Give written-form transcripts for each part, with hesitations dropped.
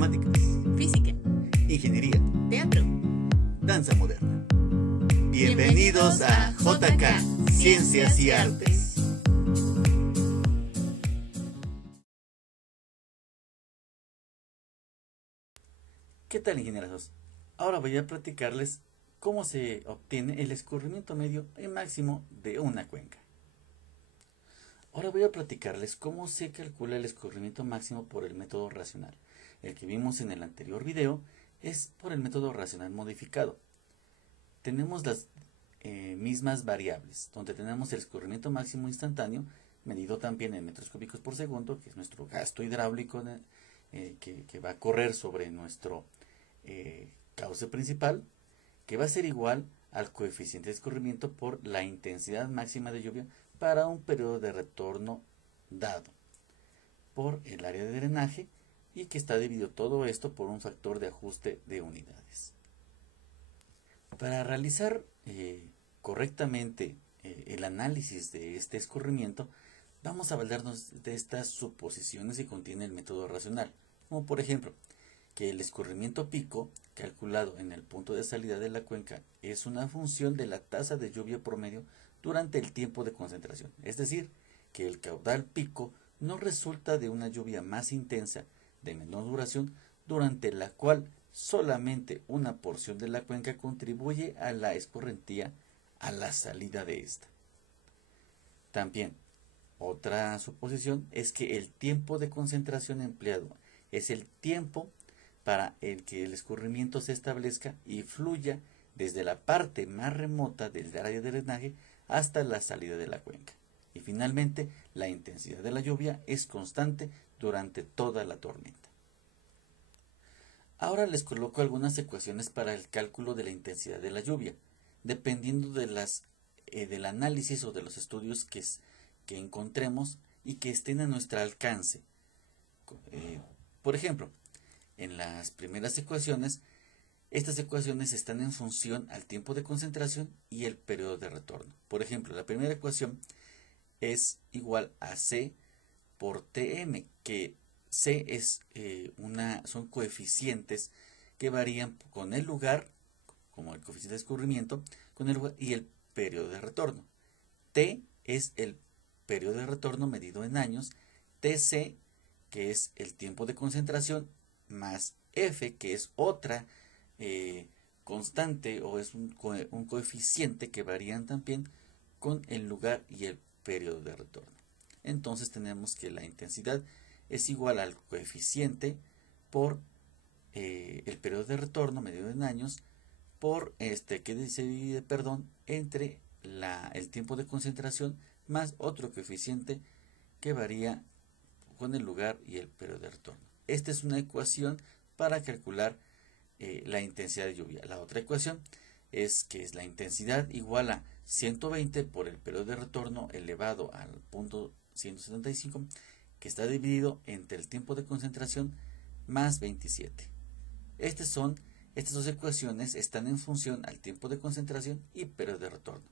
matemáticas, física, ingeniería, teatro. danza moderna. Bienvenidos a JK, Ciencias y Artes. ¿Qué tal, ingenieros? Ahora voy a platicarles cómo se obtiene el escurrimiento medio y máximo de una cuenca. Ahora voy a platicarles cómo se calcula el escurrimiento máximo por el método racional. El que vimos en el anterior video es por el método racional modificado. Tenemos las mismas variables, donde tenemos el escurrimiento máximo instantáneo, medido también en metros cúbicos por segundo, que es nuestro gasto hidráulico que va a correr sobre nuestro cauce principal, que va a ser igual al coeficiente de escurrimiento por la intensidad máxima de lluvia para un periodo de retorno dado por el área de drenaje, y que está dividido todo esto por un factor de ajuste de unidades. Para realizar correctamente el análisis de este escurrimiento, vamos a valernos de estas suposiciones que contiene el método racional, como por ejemplo, que el escurrimiento pico, calculado en el punto de salida de la cuenca, es una función de la tasa de lluvia promedio durante el tiempo de concentración. Es decir, que el caudal pico no resulta de una lluvia más intensa, de menor duración, durante la cual solamente una porción de la cuenca contribuye a la escorrentía a la salida de esta. También, otra suposición es que el tiempo de concentración empleado es el tiempo para el que el escurrimiento se establezca y fluya desde la parte más remota del área de drenaje hasta la salida de la cuenca. Y finalmente, la intensidad de la lluvia es constante durante toda la tormenta. Ahora les coloco algunas ecuaciones para el cálculo de la intensidad de la lluvia, dependiendo del análisis o de los estudios que encontremos y que estén a nuestro alcance. Por ejemplo, en las primeras ecuaciones, estas ecuaciones están en función al tiempo de concentración y el periodo de retorno. Por ejemplo, la primera ecuación es igual a C por Tm, que C es son coeficientes que varían con el lugar, como el coeficiente de escurrimiento, con el lugar y el periodo de retorno. T es el periodo de retorno medido en años, Tc, que es el tiempo de concentración, más F, que es otra constante o es un coeficiente que varían también con el lugar y el periodo de retorno. Entonces tenemos que la intensidad es igual al coeficiente por el periodo de retorno medido en años por que se divide, entre el tiempo de concentración más otro coeficiente que varía con el lugar y el periodo de retorno. Esta es una ecuación para calcular la intensidad de lluvia. La otra ecuación es que es la intensidad igual a 120 por el periodo de retorno elevado al punto 175, que está dividido entre el tiempo de concentración más 27. Estas dos ecuaciones están en función al tiempo de concentración y periodo de retorno.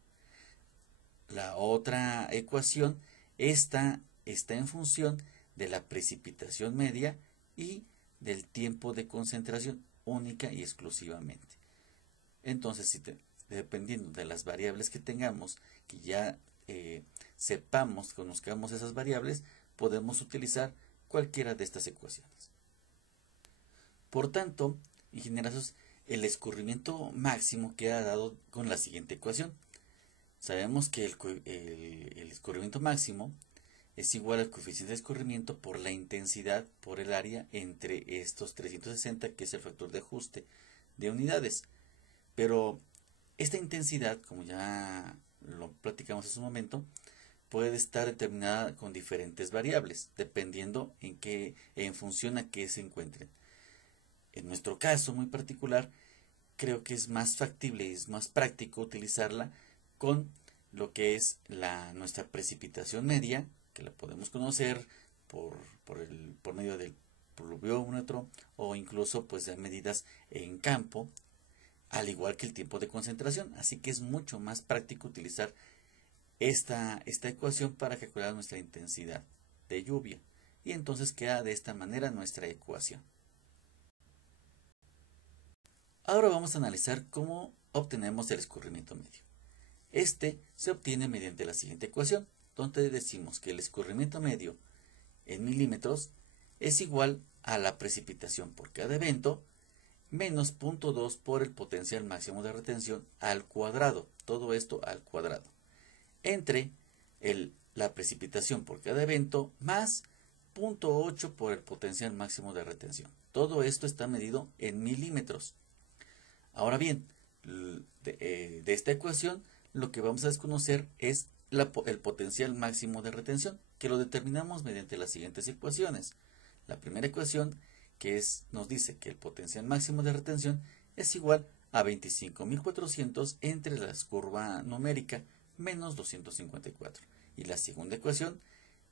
La otra ecuación está en función de la precipitación media y del tiempo de concentración única y exclusivamente. Entonces, dependiendo de las variables que tengamos, que ya conozcamos esas variables, podemos utilizar cualquiera de estas ecuaciones. Por tanto, ingenieros, el escurrimiento máximo queda dado con la siguiente ecuación. Sabemos que el escurrimiento máximo es igual al coeficiente de escurrimiento por la intensidad por el área entre estos 360, que es el factor de ajuste de unidades. Pero esta intensidad, como ya lo platicamos hace un momento, puede estar determinada con diferentes variables, dependiendo en función a qué se encuentren. En nuestro caso muy particular, creo que es más factible y es más práctico utilizarla con lo que es nuestra precipitación media, que la podemos conocer por medio del pluviómetro o incluso pues de medidas en campo, al igual que el tiempo de concentración. Así que es mucho más práctico utilizar esta ecuación para calcular nuestra intensidad de lluvia. Y entonces queda de esta manera nuestra ecuación. Ahora vamos a analizar cómo obtenemos el escurrimiento medio. Este se obtiene mediante la siguiente ecuación, donde decimos que el escurrimiento medio en milímetros es igual a la precipitación por cada evento menos 0.2 por el potencial máximo de retención al cuadrado, todo esto al cuadrado, entre la precipitación por cada evento más 0.8 por el potencial máximo de retención. Todo esto está medido en milímetros. Ahora bien, de esta ecuación lo que vamos a desconocer es el potencial máximo de retención, que lo determinamos mediante las siguientes ecuaciones. La primera ecuación nos dice que el potencial máximo de retención es igual a 25.400 entre la curva numérica menos 254. Y la segunda ecuación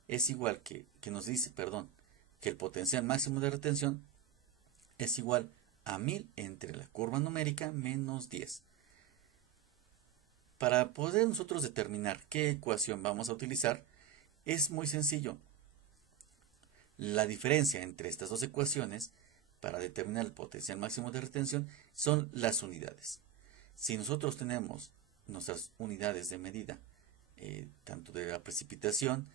es igual que nos dice, que el potencial máximo de retención es igual a 1000 entre la curva numérica menos 10. Para poder nosotros determinar qué ecuación vamos a utilizar, es muy sencillo. La diferencia entre estas dos ecuaciones para determinar el potencial máximo de retención son las unidades. Si nosotros tenemos nuestras unidades de medida, tanto de la precipitación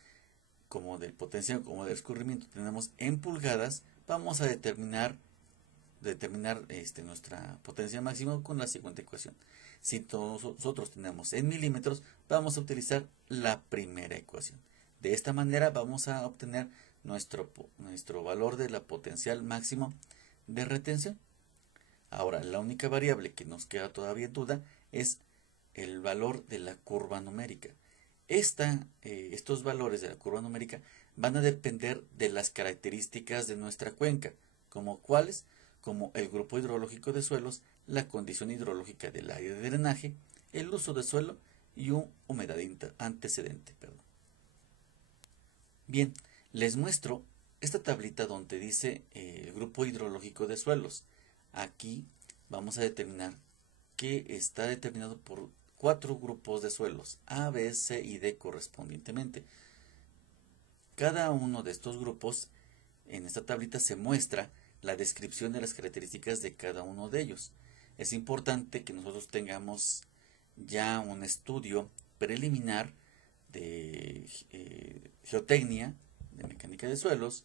como del potencial como del escurrimiento, tenemos en pulgadas, vamos a determinar nuestra potencia máxima con la siguiente ecuación. Si nosotros tenemos en milímetros, vamos a utilizar la primera ecuación. De esta manera vamos a obtener nuestro valor de la potencial máximo de retención. Ahora, la única variable que nos queda todavía en duda es el valor de la curva numérica. Estos valores de la curva numérica van a depender de las características de nuestra cuenca, como cuáles, como el grupo hidrológico de suelos, la condición hidrológica del área de drenaje, el uso de suelo y humedad antecedente. Bien, les muestro esta tablita donde dice el grupo hidrológico de suelos. Aquí vamos a determinar que está determinado por 4 grupos de suelos, A, B, C y D correspondientemente. Cada uno de estos grupos, en esta tablita se muestra la descripción de las características de cada uno de ellos. Es importante que nosotros tengamos ya un estudio preliminar de geotecnia, de mecánica de suelos,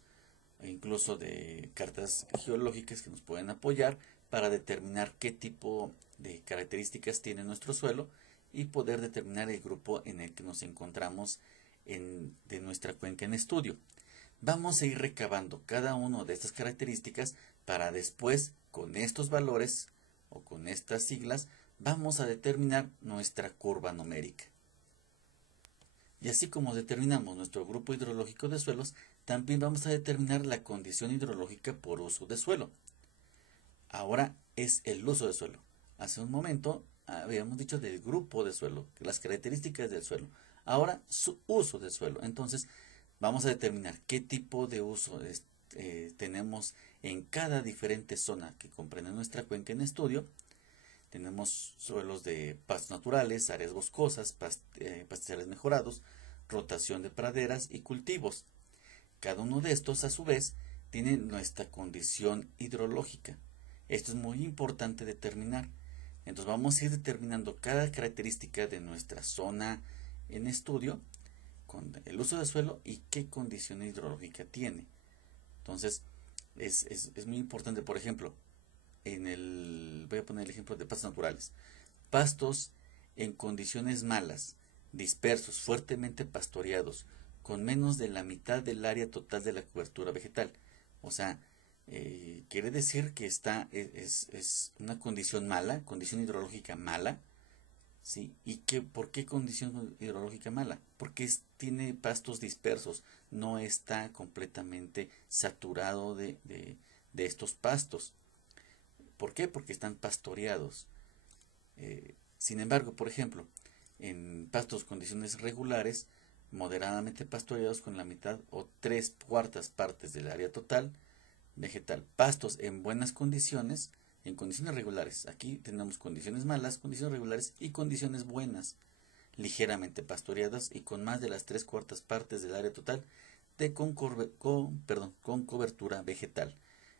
e incluso de cartas geológicas que nos pueden apoyar para determinar qué tipo de características tiene nuestro suelo y poder determinar el grupo en el que nos encontramos de nuestra cuenca en estudio. Vamos a ir recabando cada una de estas características para después, con estos valores o con estas siglas, vamos a determinar nuestra curva numérica. Y así como determinamos nuestro grupo hidrológico de suelos, también vamos a determinar la condición hidrológica por uso de suelo. Ahora es el uso de suelo. Hace un momento habíamos dicho del grupo de suelo, las características del suelo. Ahora su uso de suelo. Entonces vamos a determinar qué tipo de uso tenemos en cada diferente zona que comprende nuestra cuenca en estudio. Tenemos suelos de pastos naturales, áreas boscosas, pastizales mejorados, rotación de praderas y cultivos. Cada uno de estos, a su vez, tiene nuestra condición hidrológica. Esto es muy importante determinar. Entonces vamos a ir determinando cada característica de nuestra zona en estudio con el uso de suelo y qué condición hidrológica tiene. Entonces es muy importante, por ejemplo, voy a poner el ejemplo de pastos naturales. Pastos en condiciones malas, dispersos, fuertemente pastoreados, con menos de la mitad del área total de la cobertura vegetal. O sea, quiere decir que es una condición mala, condición hidrológica mala, ¿sí? ¿Y por qué condición hidrológica mala? Porque tiene pastos dispersos, no está completamente saturado de estos pastos. ¿Por qué? Porque están pastoreados. Sin embargo, por ejemplo, en pastos condiciones regulares, moderadamente pastoreados con la mitad o 3/4 partes del área total vegetal. Pastos en buenas condiciones, en condiciones regulares. Aquí tenemos condiciones malas, condiciones regulares y condiciones buenas, ligeramente pastoreadas y con más de las 3/4 partes del área total con cobertura vegetal.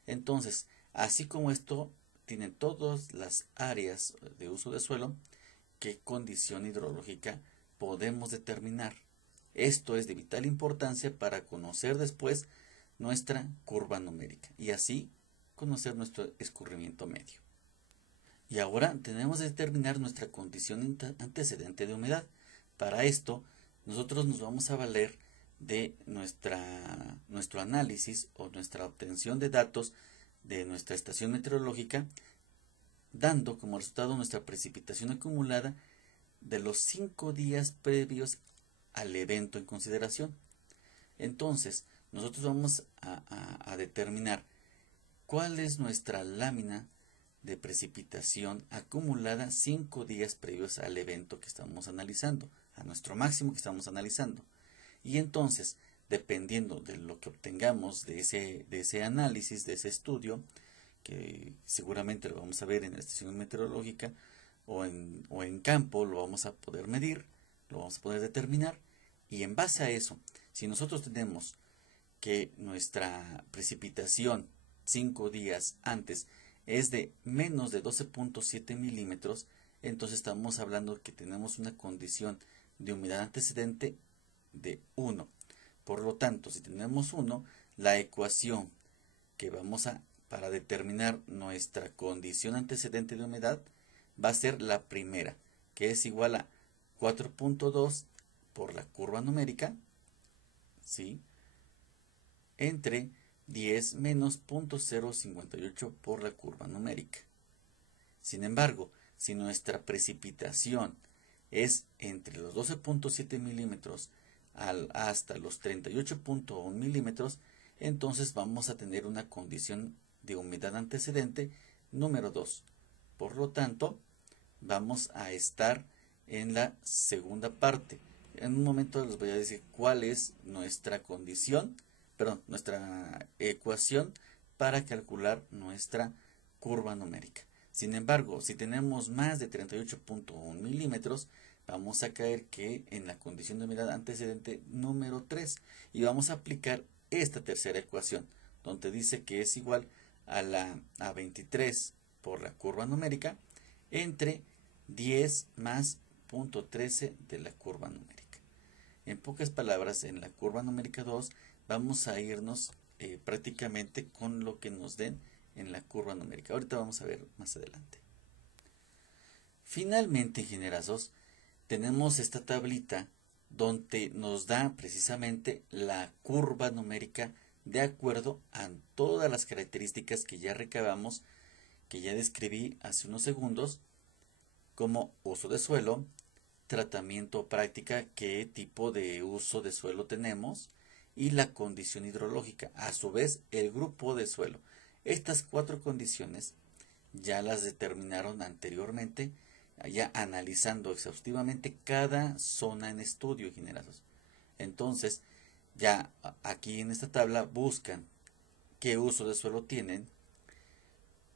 Entonces, así como esto tienen todas las áreas de uso de suelo, qué condición hidrológica podemos determinar. Esto es de vital importancia para conocer después nuestra curva numérica y así conocer nuestro escurrimiento medio. Y ahora tenemos que determinar nuestra condición antecedente de humedad. Para esto, nosotros nos vamos a valer de nuestro análisis o nuestra obtención de datos de nuestra estación meteorológica, dando como resultado nuestra precipitación acumulada de los 5 días previos al evento en consideración. Entonces, nosotros vamos a determinar cuál es nuestra lámina de precipitación acumulada 5 días previos al evento que estamos analizando, a nuestro máximo que estamos analizando. Y entonces, dependiendo de lo que obtengamos de ese análisis, de ese estudio, que seguramente lo vamos a ver en la estación meteorológica o en campo, lo vamos a poder medir, lo vamos a poder determinar, y en base a eso, si nosotros tenemos que nuestra precipitación 5 días antes es de menos de 12.7 milímetros, entonces estamos hablando que tenemos una condición de humedad antecedente de 1. Por lo tanto, si tenemos 1, la ecuación que para determinar nuestra condición antecedente de humedad va a ser la primera, que es igual a 4.2 por la curva numérica, ¿sí?, entre 10 menos 0.058 por la curva numérica. Sin embargo, si nuestra precipitación es entre los 12.7 milímetros hasta los 38.1 milímetros, entonces vamos a tener una condición de humedad antecedente número 2. Por lo tanto, vamos a estar en la segunda parte. En un momento les voy a decir cuál es nuestra ecuación para calcular nuestra curva numérica. Sin embargo, si tenemos más de 38.1 milímetros, vamos a caer que en la condición de humedad antecedente número 3 y vamos a aplicar esta tercera ecuación, donde dice que es igual a 23 por la curva numérica entre 10 más 0.13 de la curva numérica. En pocas palabras, en la curva numérica 2 vamos a irnos prácticamente con lo que nos den en la curva numérica. Ahorita vamos a ver más adelante. Finalmente, ingenierazos, tenemos esta tablita donde nos da precisamente la curva numérica de acuerdo a todas las características que ya recabamos, que ya describí hace unos segundos, como uso de suelo, tratamiento o práctica, qué tipo de uso de suelo tenemos, y la condición hidrológica, a su vez el grupo de suelo. Estas 4 condiciones ya las determinaron anteriormente, ya analizando exhaustivamente cada zona en estudio, ingenierazos. Entonces, ya aquí en esta tabla buscan qué uso de suelo tienen,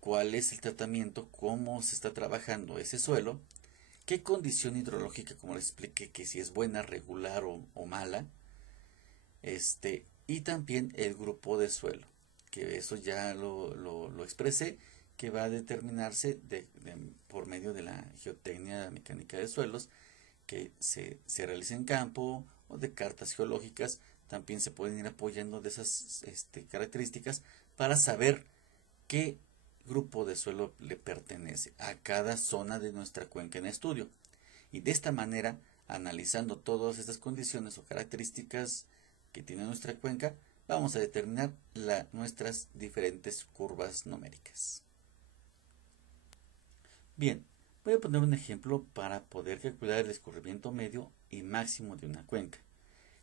cuál es el tratamiento, cómo se está trabajando ese suelo, qué condición hidrológica, como les expliqué, que si es buena, regular o mala, y también el grupo de suelo, que eso ya lo expresé, que va a determinarse por medio de la geotecnia mecánica de suelos, que se realiza en campo, o de cartas geológicas. También se pueden ir apoyando de esas características para saber qué grupo de suelo le pertenece a cada zona de nuestra cuenca en estudio. Y de esta manera, analizando todas estas condiciones o características que tiene nuestra cuenca, vamos a determinar nuestras diferentes curvas numéricas. Bien, voy a poner un ejemplo para poder calcular el escurrimiento medio y máximo de una cuenca.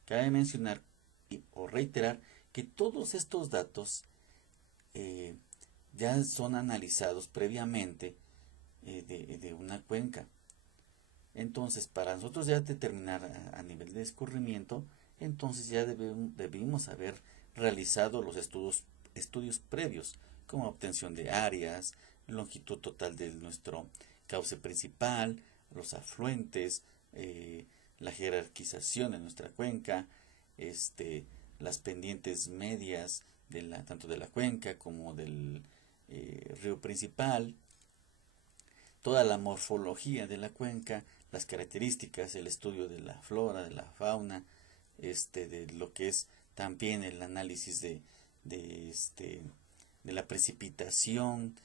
Cabe mencionar o reiterar que todos estos datos ya son analizados previamente de una cuenca. Entonces, para nosotros ya determinar a nivel de escurrimiento, entonces ya debimos haber realizado los estudios previos, como obtención de áreas, longitud total de nuestro cauce principal, los afluentes, la jerarquización de nuestra cuenca, las pendientes medias tanto de la cuenca como del río principal, toda la morfología de la cuenca, las características, el estudio de la flora, de la fauna, de lo que es también el análisis de la precipitación,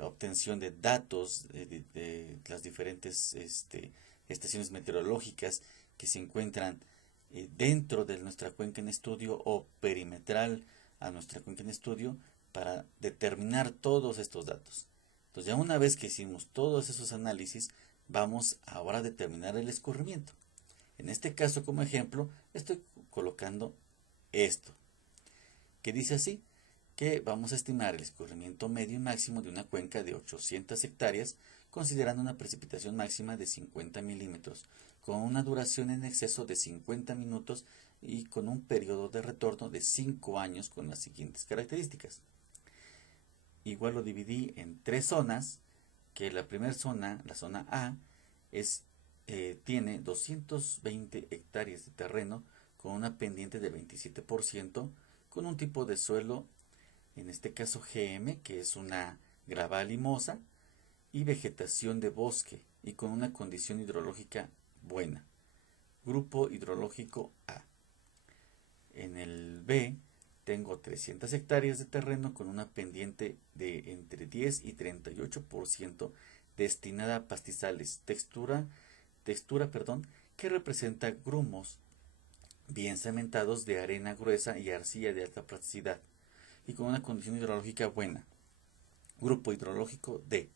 obtención de datos de las diferentes estaciones meteorológicas que se encuentran dentro de nuestra cuenca en estudio o perimetral a nuestra cuenca en estudio para determinar todos estos datos. Entonces ya una vez que hicimos todos esos análisis, vamos ahora a determinar el escurrimiento. En este caso, como ejemplo, estoy colocando esto, que dice así, que vamos a estimar el escurrimiento medio y máximo de una cuenca de 800 hectáreas, considerando una precipitación máxima de 50 milímetros, con una duración en exceso de 50 minutos y con un periodo de retorno de 5 años con las siguientes características. Igual lo dividí en 3 zonas, que la primera zona, la zona A, tiene 220 hectáreas de terreno con una pendiente de 27%, con un tipo de suelo, en este caso GM, que es una grava limosa, y vegetación de bosque, y con una condición hidrológica buena. Grupo hidrológico A. En el B tengo 300 hectáreas de terreno con una pendiente de entre 10 y 38% destinada a pastizales, textura, que representa grumos bien cementados de arena gruesa y arcilla de alta plasticidad y con una condición hidrológica buena. Grupo hidrológico D.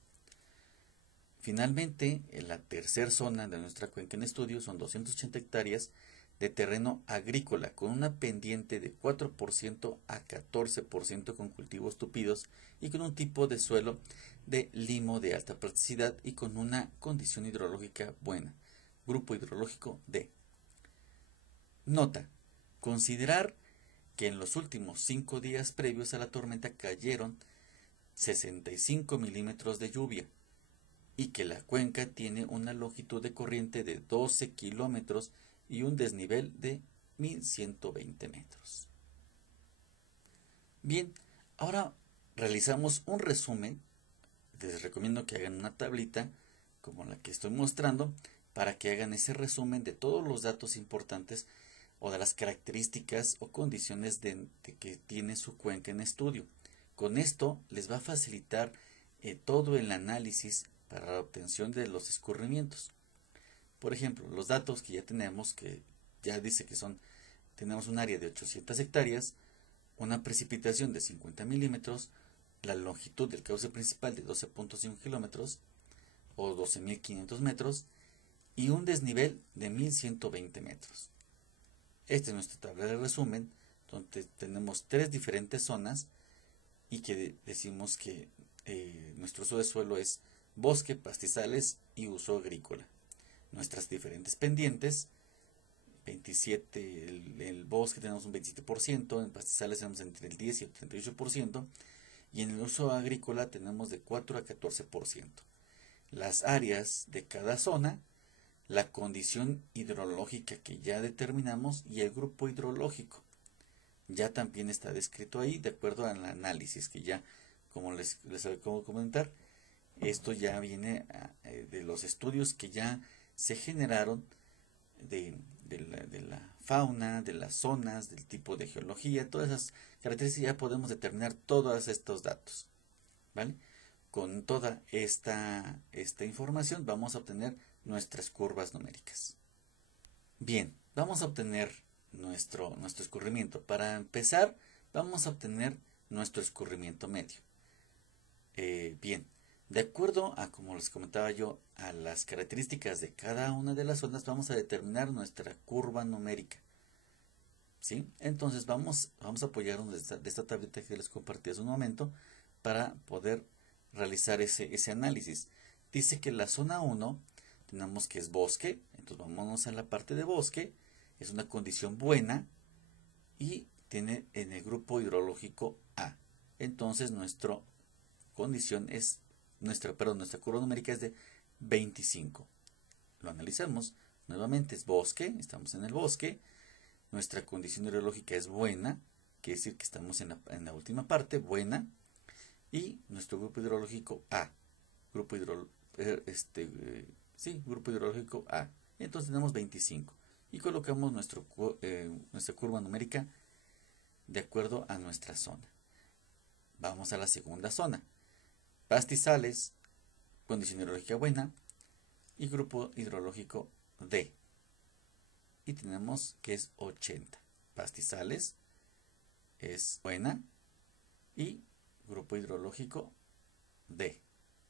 Finalmente, en la tercera zona de nuestra cuenca en estudio son 280 hectáreas de terreno agrícola con una pendiente de 4% a 14% con cultivos tupidos y con un tipo de suelo de limo de alta plasticidad y con una condición hidrológica buena. Grupo hidrológico D. Nota: considerar que en los últimos 5 días previos a la tormenta cayeron 65 milímetros de lluvia y que la cuenca tiene una longitud de corriente de 12 kilómetros y un desnivel de 1120 metros. Bien, ahora realizamos un resumen. Les recomiendo que hagan una tablita como la que estoy mostrando para que hagan ese resumen de todos los datos importantes o de las características o condiciones de que tiene su cuenca en estudio. Con esto les va a facilitar todo el análisis para la obtención de los escurrimientos. Por ejemplo, los datos que ya tenemos, que ya dice que tenemos un área de 800 hectáreas, una precipitación de 50 milímetros, la longitud del cauce principal de 12.5 kilómetros o 12.500 metros y un desnivel de 1120 metros. Esta es nuestra tabla de resumen, donde tenemos 3 diferentes zonas y que decimos que nuestro uso de suelo es bosque, pastizales y uso agrícola. Nuestras diferentes pendientes, 27, el bosque tenemos un 27%, en pastizales tenemos entre el 10 y el 38%, y en el uso agrícola tenemos de 4 a 14%. Las áreas de cada zona, la condición hidrológica que ya determinamos y el grupo hidrológico. Ya también está descrito ahí de acuerdo al análisis que ya, como les acabo de comentar, esto ya viene de los estudios que ya se generaron de la fauna, de las zonas, del tipo de geología, todas esas características ya podemos determinar todos estos datos, ¿vale? Con toda esta información vamos a obtener nuestras curvas numéricas. Bien, vamos a obtener nuestro escurrimiento. Para empezar, vamos a obtener nuestro escurrimiento medio. Bien, de acuerdo a, como les comentaba yo, a las características de cada una de las zonas, vamos a determinar nuestra curva numérica. ¿Sí? Entonces vamos a apoyarnos de esta tablita que les compartí hace un momento para poder realizar ese análisis. Dice que la zona 1 tenemos que es bosque, entonces vámonos a la parte de bosque, es una condición buena y tiene en el grupo hidrológico A. Entonces nuestra condición es, nuestra curva numérica es de 25. Lo analizamos, nuevamente es bosque, estamos en el bosque, nuestra condición hidrológica es buena, quiere decir que estamos en la última parte, buena, y nuestro grupo hidrológico A. Grupo grupo hidrológico A. Entonces tenemos 25 y colocamos nuestra curva numérica de acuerdo a nuestra zona. Vamos a la segunda zona. Pastizales, condición hidrológica buena y grupo hidrológico D. Y tenemos que es 80. Pastizales es buena y grupo hidrológico D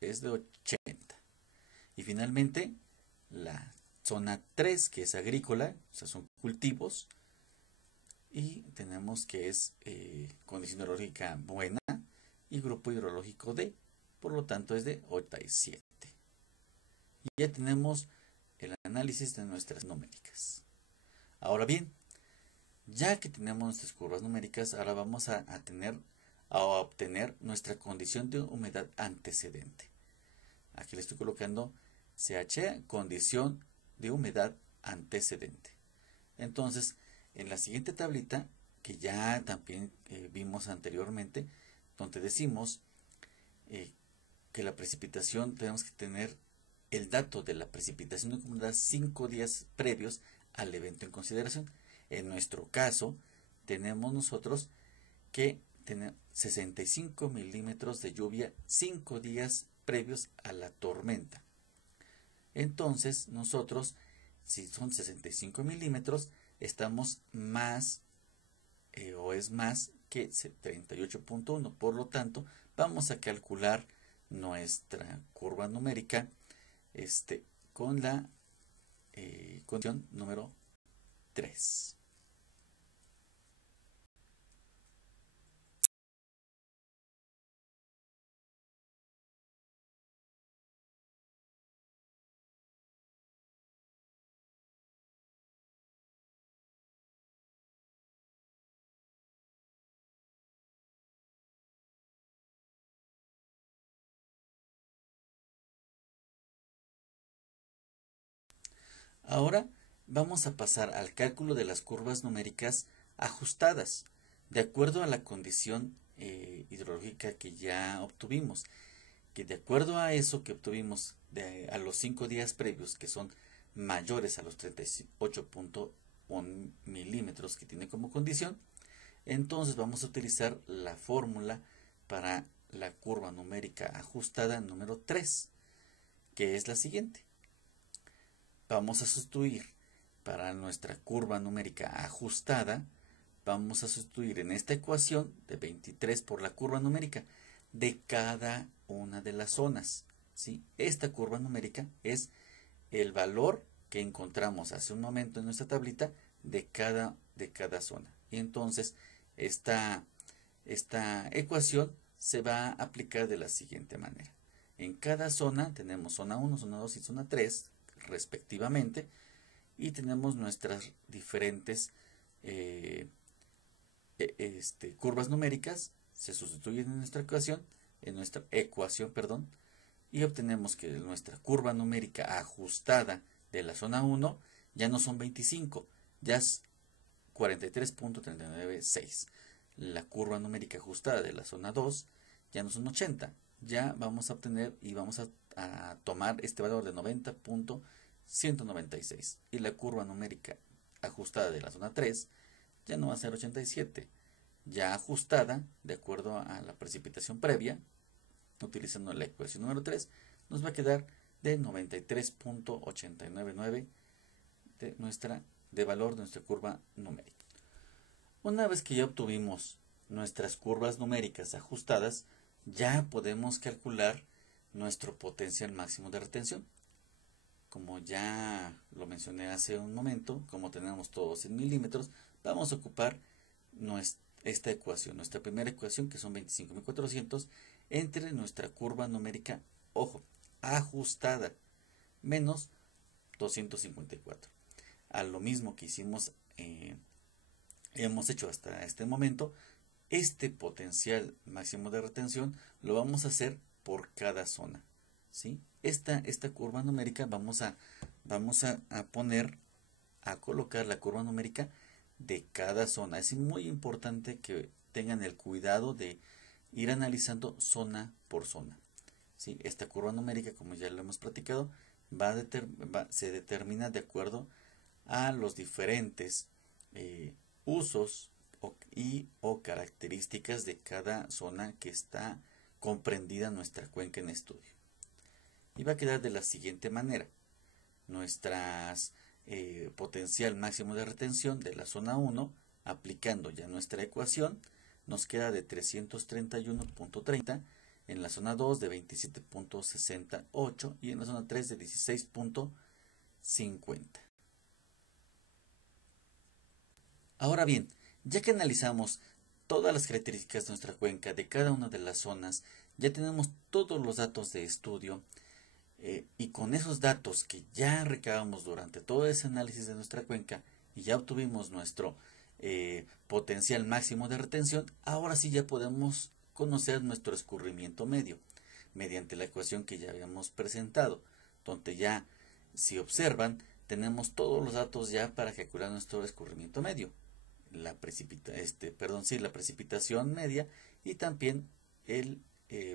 es de 80. Y finalmente la zona 3, que es agrícola, o sea, son cultivos, y tenemos que es condición hidrológica buena y grupo hidrológico D, por lo tanto es de 87. Y ya tenemos el análisis de nuestras numéricas. Ahora bien, ya que tenemos nuestras curvas numéricas, ahora vamos a obtener nuestra condición de humedad antecedente. Aquí le estoy colocando CH, condición de humedad antecedente. Entonces, en la siguiente tablita, que ya también vimos anteriormente, donde decimos que la precipitación, tenemos que tener el dato de la precipitación acumulada 5 días previos al evento en consideración. En nuestro caso, tenemos nosotros que tener 65 milímetros de lluvia 5 días previos a la tormenta. Entonces, nosotros, si son 65 milímetros, estamos más o es más que 38.1. Por lo tanto, vamos a calcular nuestra curva numérica con la condición número 3. Ahora vamos a pasar al cálculo de las curvas numéricas ajustadas, de acuerdo a la condición hidrológica que ya obtuvimos, que de acuerdo a eso que obtuvimos a los 5 días previos, que son mayores a los 38.1 milímetros que tiene como condición, entonces vamos a utilizar la fórmula para la curva numérica ajustada número 3, que es la siguiente. Vamos a sustituir para nuestra curva numérica ajustada, vamos a sustituir en esta ecuación de 23 por la curva numérica de cada una de las zonas, ¿sí? Esta curva numérica es el valor que encontramos hace un momento en nuestra tablita de cada zona. Y entonces esta ecuación se va a aplicar de la siguiente manera. En cada zona tenemos zona 1, zona 2 y zona 3 respectivamente, y tenemos nuestras diferentes curvas numéricas, se sustituyen en nuestra ecuación, y obtenemos que nuestra curva numérica ajustada de la zona 1 ya no son 25, ya es 43.396. La curva numérica ajustada de la zona 2 ya no son 80, ya vamos a obtener y vamos a tomar este valor de 90.196, y la curva numérica ajustada de la zona 3 ya no va a ser 87, ya ajustada de acuerdo a la precipitación previa, utilizando la ecuación número 3, nos va a quedar de 93.899 de valor de nuestra curva numérica. Una vez que ya obtuvimos nuestras curvas numéricas ajustadas, ya podemos calcular nuestro potencial máximo de retención. Como ya lo mencioné hace un momento, como tenemos todos en milímetros, vamos a ocupar esta ecuación, nuestra primera ecuación, que son 25.400, entre nuestra curva numérica, ojo, ajustada, menos 254. A lo mismo que hemos hecho hasta este momento, este potencial máximo de retención lo vamos a hacer por cada zona, ¿sí? Esta curva numérica vamos a colocar la curva numérica de cada zona. Es muy importante que tengan el cuidado de ir analizando zona por zona. ¿Sí? Esta curva numérica, como ya lo hemos platicado, se determina de acuerdo a los diferentes usos o características de cada zona que está comprendida en nuestra cuenca en estudio. Y va a quedar de la siguiente manera. Nuestras potencial máximo de retención de la zona 1, aplicando ya nuestra ecuación, nos queda de 331.30, en la zona 2 de 27.68 y en la zona 3 de 16.50. Ahora bien, ya que analizamos todas las características de nuestra cuenca de cada una de las zonas, ya tenemos todos los datos de estudio y con esos datos que ya recabamos durante todo ese análisis de nuestra cuenca y ya obtuvimos nuestro potencial máximo de retención, ahora sí ya podemos conocer nuestro escurrimiento medio mediante la ecuación que ya habíamos presentado, donde ya, si observan, tenemos todos los datos ya para calcular nuestro escurrimiento medio, la precipitación media y también el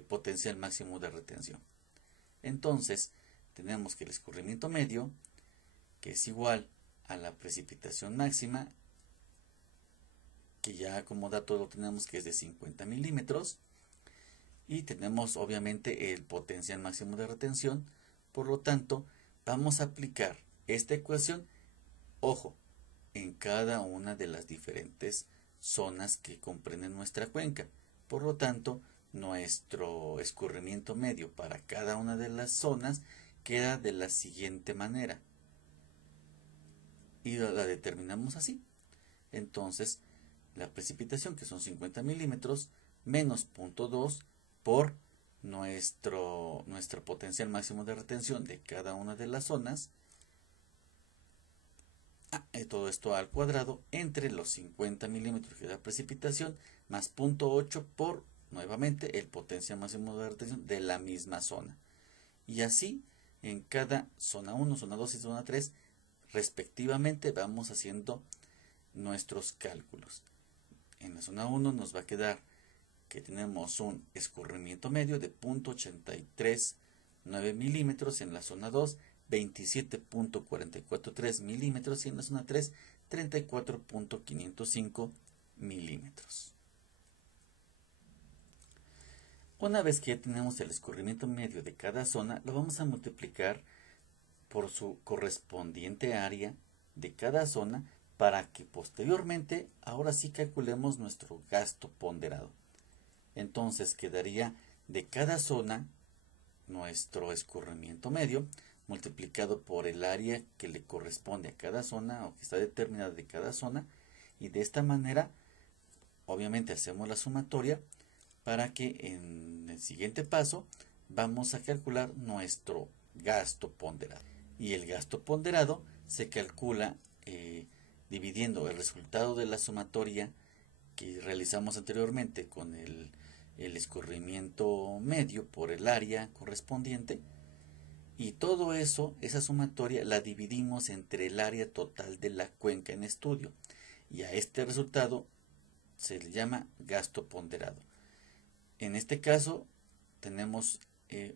potencial máximo de retención. Entonces, tenemos que el escurrimiento medio, que es igual a la precipitación máxima, que ya como dato lo tenemos que es de 50 milímetros, y tenemos obviamente el potencial máximo de retención. Por lo tanto, vamos a aplicar esta ecuación, ojo, en cada una de las diferentes zonas que comprenden nuestra cuenca. Por lo tanto, nuestro escurrimiento medio para cada una de las zonas queda de la siguiente manera. Y la determinamos así. Entonces, la precipitación, que son 50 milímetros, menos 0.2 por nuestro potencial máximo de retención de cada una de las zonas, todo esto al cuadrado, entre los 50 milímetros que da precipitación, más 0.8 por, nuevamente, el potencial máximo de retención de la misma zona. Y así, en cada zona 1, zona 2 y zona 3, respectivamente, vamos haciendo nuestros cálculos. En la zona 1 nos va a quedar que tenemos un escurrimiento medio de 0.839 milímetros, en la zona 2 27.443 milímetros y en la zona 3 34.505 milímetros. Una vez que ya tenemos el escurrimiento medio de cada zona, lo vamos a multiplicar por su correspondiente área de cada zona para que posteriormente ahora sí calculemos nuestro gasto ponderado. Entonces quedaría de cada zona nuestro escurrimiento medio multiplicado por el área que le corresponde a cada zona o que está determinada de cada zona, y de esta manera obviamente hacemos la sumatoria para que en el siguiente paso vamos a calcular nuestro gasto ponderado. Y el gasto ponderado se calcula dividiendo el resultado de la sumatoria que realizamos anteriormente con el escurrimiento medio por el área correspondiente, y todo eso, esa sumatoria la dividimos entre el área total de la cuenca en estudio, y a este resultado se le llama gasto ponderado. En este caso tenemos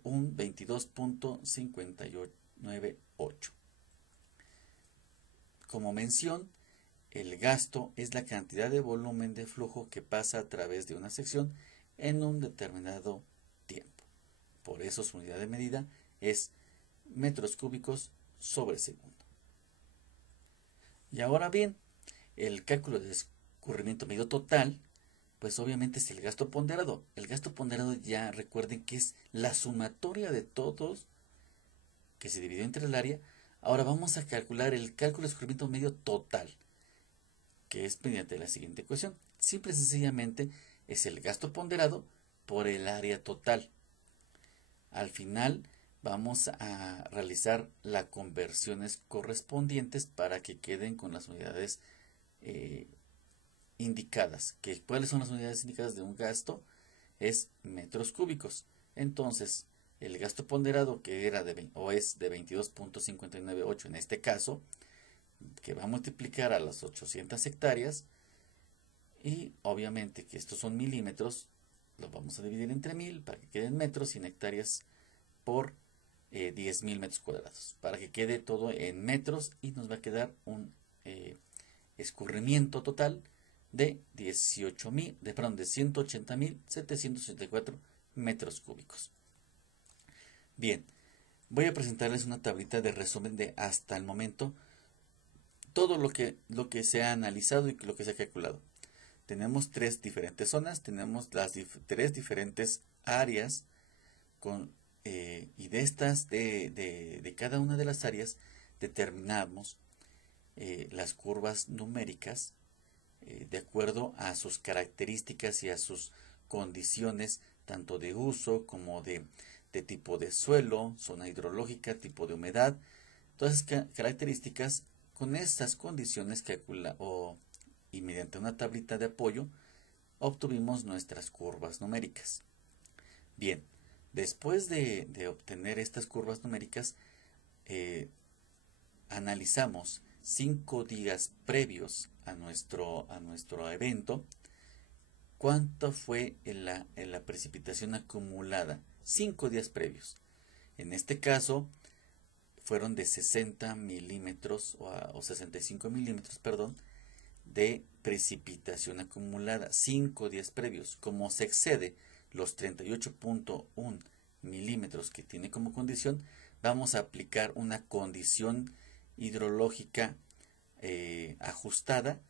un 22.598. Como mención, el gasto es la cantidad de volumen de flujo que pasa a través de una sección en un determinado tiempo. Por eso su unidad de medida es metros cúbicos sobre segundo. Y ahora bien, el cálculo de escurrimiento medio total, pues obviamente es el gasto ponderado. El gasto ponderado, ya recuerden que es la sumatoria de todos que se dividió entre el área. Ahora vamos a calcular el cálculo de escurrimiento medio total, que es mediante la siguiente ecuación. Simple y sencillamente es el gasto ponderado por el área total. Al final vamos a realizar las conversiones correspondientes para que queden con las unidades indicadas. ¿Cuáles son las unidades indicadas de un gasto? Es metros cúbicos. Entonces, el gasto ponderado, que era es de 22.598 en este caso, que va a multiplicar a las 800 hectáreas, y obviamente que estos son milímetros, lo vamos a dividir entre 1000 para que queden metros, y en hectáreas por 10.000 metros cuadrados, para que quede todo en metros, y nos va a quedar un escurrimiento total de 180.784 metros cúbicos. Bien, voy a presentarles una tablita de resumen de hasta el momento todo lo que se ha analizado y lo que se ha calculado. Tenemos 3 diferentes zonas, tenemos las 3 diferentes áreas y de estas, de cada una de las áreas, determinamos las curvas numéricas de acuerdo a sus características y a sus condiciones, tanto de uso como de tipo de suelo, zona hidrológica, tipo de humedad. Todas esas características, con estas condiciones y mediante una tablita de apoyo, obtuvimos nuestras curvas numéricas. Bien, después de obtener estas curvas numéricas, analizamos 5 días previos a nuestro evento, cuánto fue en la precipitación acumulada 5 días previos. En este caso fueron de 60 milímetros o 65 milímetros, perdón, de precipitación acumulada 5 días previos. Como se excede los 38.1 milímetros que tiene como condición, vamos a aplicar una condición hidrológica ajustada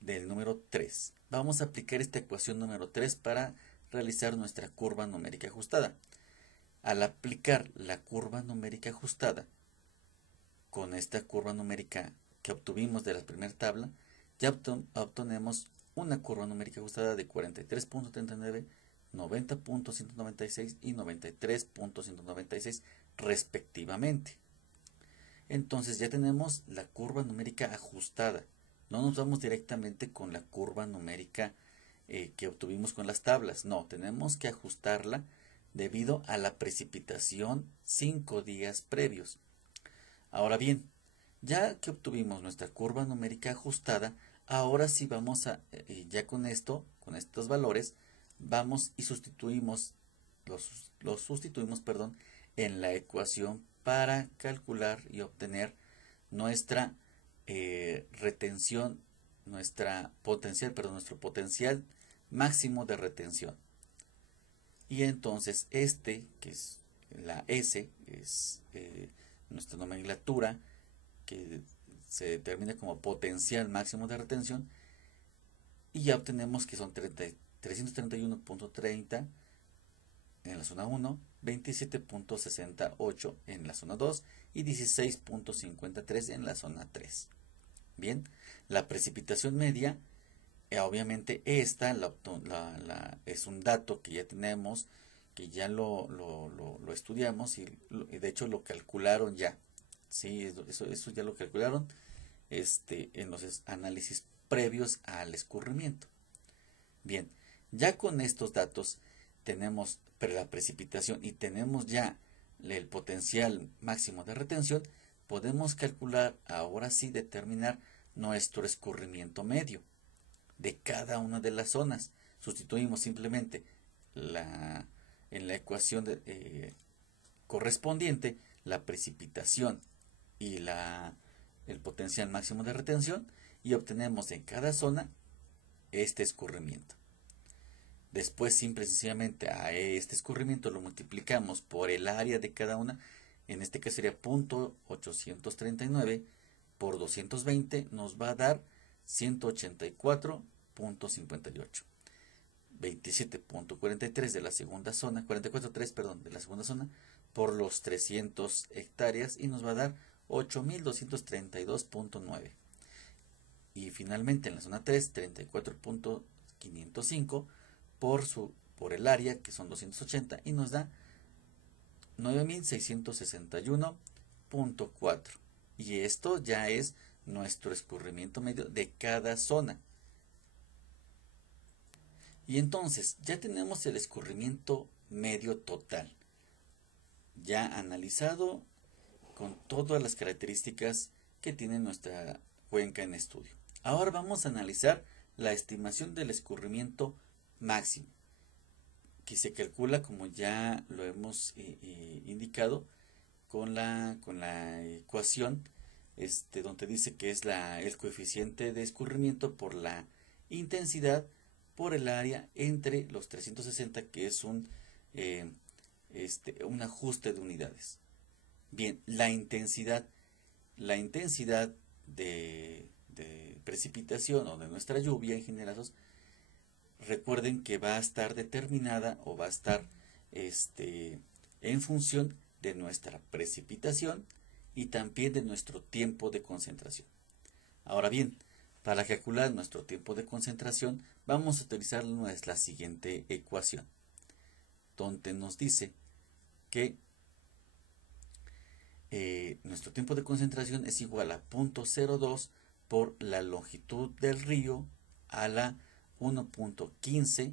del número 3. Vamos a aplicar esta ecuación número 3 para realizar nuestra curva numérica ajustada. Al aplicar la curva numérica ajustada con esta curva numérica que obtuvimos de la primera tabla, ya obtenemos una curva numérica ajustada de 43.39, 90.196 y 93.196 respectivamente. Entonces ya tenemos la curva numérica ajustada. No nos vamos directamente con la curva numérica que obtuvimos con las tablas. No, tenemos que ajustarla debido a la precipitación 5 días previos. Ahora bien, ya que obtuvimos nuestra curva numérica ajustada, ahora sí vamos a, ya con estos valores, vamos y sustituimos, los sustituimos, perdón, en la ecuación para calcular y obtener nuestra retención, nuestro potencial máximo de retención. Y entonces que es la S, es nuestra nomenclatura, que se determina como potencial máximo de retención, y ya obtenemos que son 331.30 en la zona 1, 27.68 en la zona 2 y 16.53 en la zona 3. Bien, la precipitación media, obviamente esta es un dato que ya tenemos, que ya lo estudiamos y de hecho lo calcularon ya. Sí, eso ya lo calcularon en los análisis previos al escurrimiento. Bien, ya con estos datos tenemos la precipitación y tenemos ya el potencial máximo de retención, podemos calcular, ahora sí, determinar nuestro escurrimiento medio de cada una de las zonas. Sustituimos simplemente en la ecuación correspondiente la precipitación y el potencial máximo de retención, y obtenemos en cada zona este escurrimiento. Después, simple y sencillamente, a este escurrimiento lo multiplicamos por el área de cada una. En este caso sería 0.839 por 220, nos va a dar 184.58. 27.43 de la segunda zona, 44.3, perdón, de la segunda zona, por los 300 hectáreas, y nos va a dar 8.232.9. Y finalmente en la zona 3, 34.505 por el área, que son 280, y nos da 9.661.4. Y esto ya es nuestro escurrimiento medio de cada zona. Y entonces ya tenemos el escurrimiento medio total, ya analizado con todas las características que tiene nuestra cuenca en estudio. Ahora vamos a analizar la estimación del escurrimiento máximo, que se calcula, como ya lo hemos indicado, con la ecuación donde dice que es el coeficiente de escurrimiento por la intensidad por el área entre los 360, que es un ajuste de unidades. Bien, la intensidad de precipitación o de nuestra lluvia en general, recuerden que va a estar determinada o va a estar en función de nuestra precipitación y también de nuestro tiempo de concentración. Ahora bien, para calcular nuestro tiempo de concentración vamos a utilizar la siguiente ecuación, donde nos dice que nuestro tiempo de concentración es igual a 0.02 por la longitud del río a la 1.15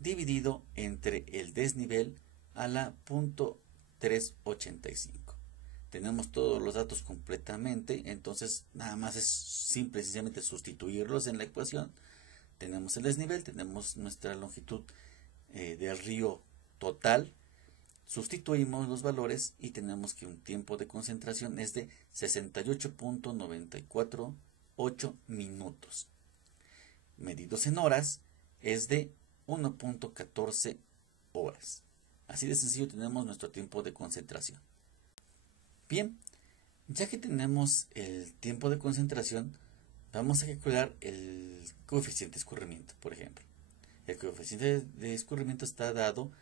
dividido entre el desnivel a la 0.385. Tenemos todos los datos completamente, entonces nada más es simple y sencillamente sustituirlos en la ecuación. Tenemos el desnivel, tenemos nuestra longitud del río total, sustituimos los valores y tenemos que un tiempo de concentración es de 68.948 minutos. Medidos en horas es de 1.14 horas. Así de sencillo tenemos nuestro tiempo de concentración. Bien, ya que tenemos el tiempo de concentración, vamos a calcular el coeficiente de escurrimiento, por ejemplo. El coeficiente de escurrimiento está dado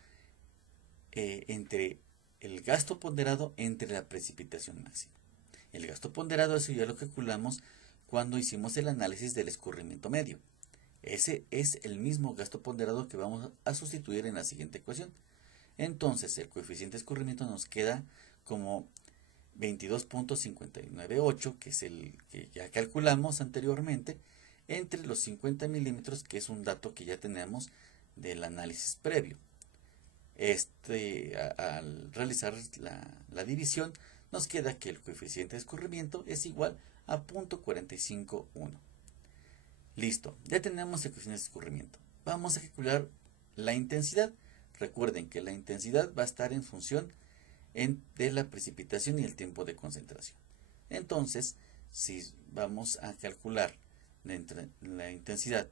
entre el gasto ponderado entre la precipitación máxima. El gasto ponderado, eso ya lo calculamos cuando hicimos el análisis del escurrimiento medio. Ese es el mismo gasto ponderado que vamos a sustituir en la siguiente ecuación. Entonces, el coeficiente de escurrimiento nos queda como 22.598, que es el que ya calculamos anteriormente, entre los 50 milímetros, que es un dato que ya tenemos del análisis previo. Al realizar la división, nos queda que el coeficiente de escurrimiento es igual a 0.451. Listo, ya tenemos el coeficiente de escurrimiento. Vamos a calcular la intensidad. Recuerden que la intensidad va a estar en función de la precipitación y el tiempo de concentración. Entonces, si vamos a calcular la intensidad,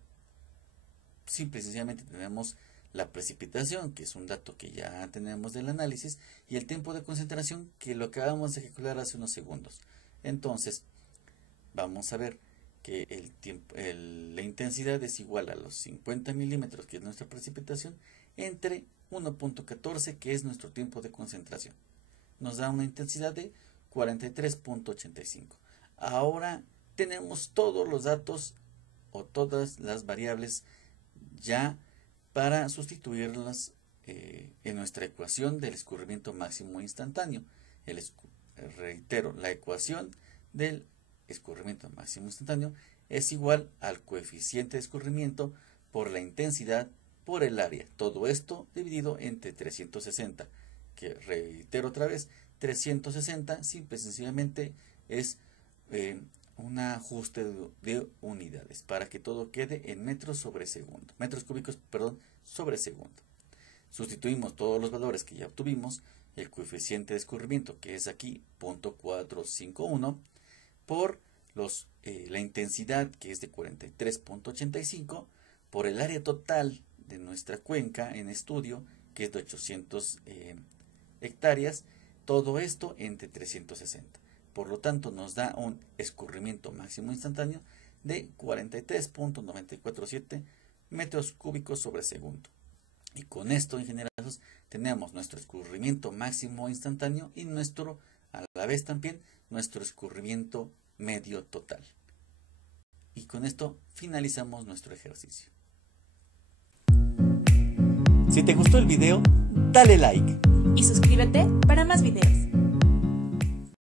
simple y sencillamente tenemos la precipitación, que es un dato que ya tenemos del análisis, y el tiempo de concentración, que lo acabamos de calcular hace unos segundos. Entonces, vamos a ver que la intensidad es igual a los 50 milímetros, que es nuestra precipitación, entre 1.14, que es nuestro tiempo de concentración. Nos da una intensidad de 43.85. Ahora tenemos todos los datos o todas las variables ya para sustituirlas en nuestra ecuación del escurrimiento máximo instantáneo. Reitero, la ecuación del escurrimiento máximo instantáneo es igual al coeficiente de escurrimiento por la intensidad por el área. Todo esto dividido entre 360, que reitero otra vez, 360 simple y sencillamente es un ajuste de unidades para que todo quede en metros cúbicos sobre segundo. Sustituimos todos los valores que ya obtuvimos, el coeficiente de escurrimiento, que es aquí 0.451, por la intensidad, que es de 43.85, por el área total de nuestra cuenca en estudio, que es de 800 hectáreas, todo esto entre 360. Por lo tanto, nos da un escurrimiento máximo instantáneo de 43.947 metros cúbicos sobre segundo. Y con esto, en general, tenemos nuestro escurrimiento máximo instantáneo y a la vez también, nuestro escurrimiento medio total. Y con esto finalizamos nuestro ejercicio. Si te gustó el video, dale like. Y suscríbete para más videos.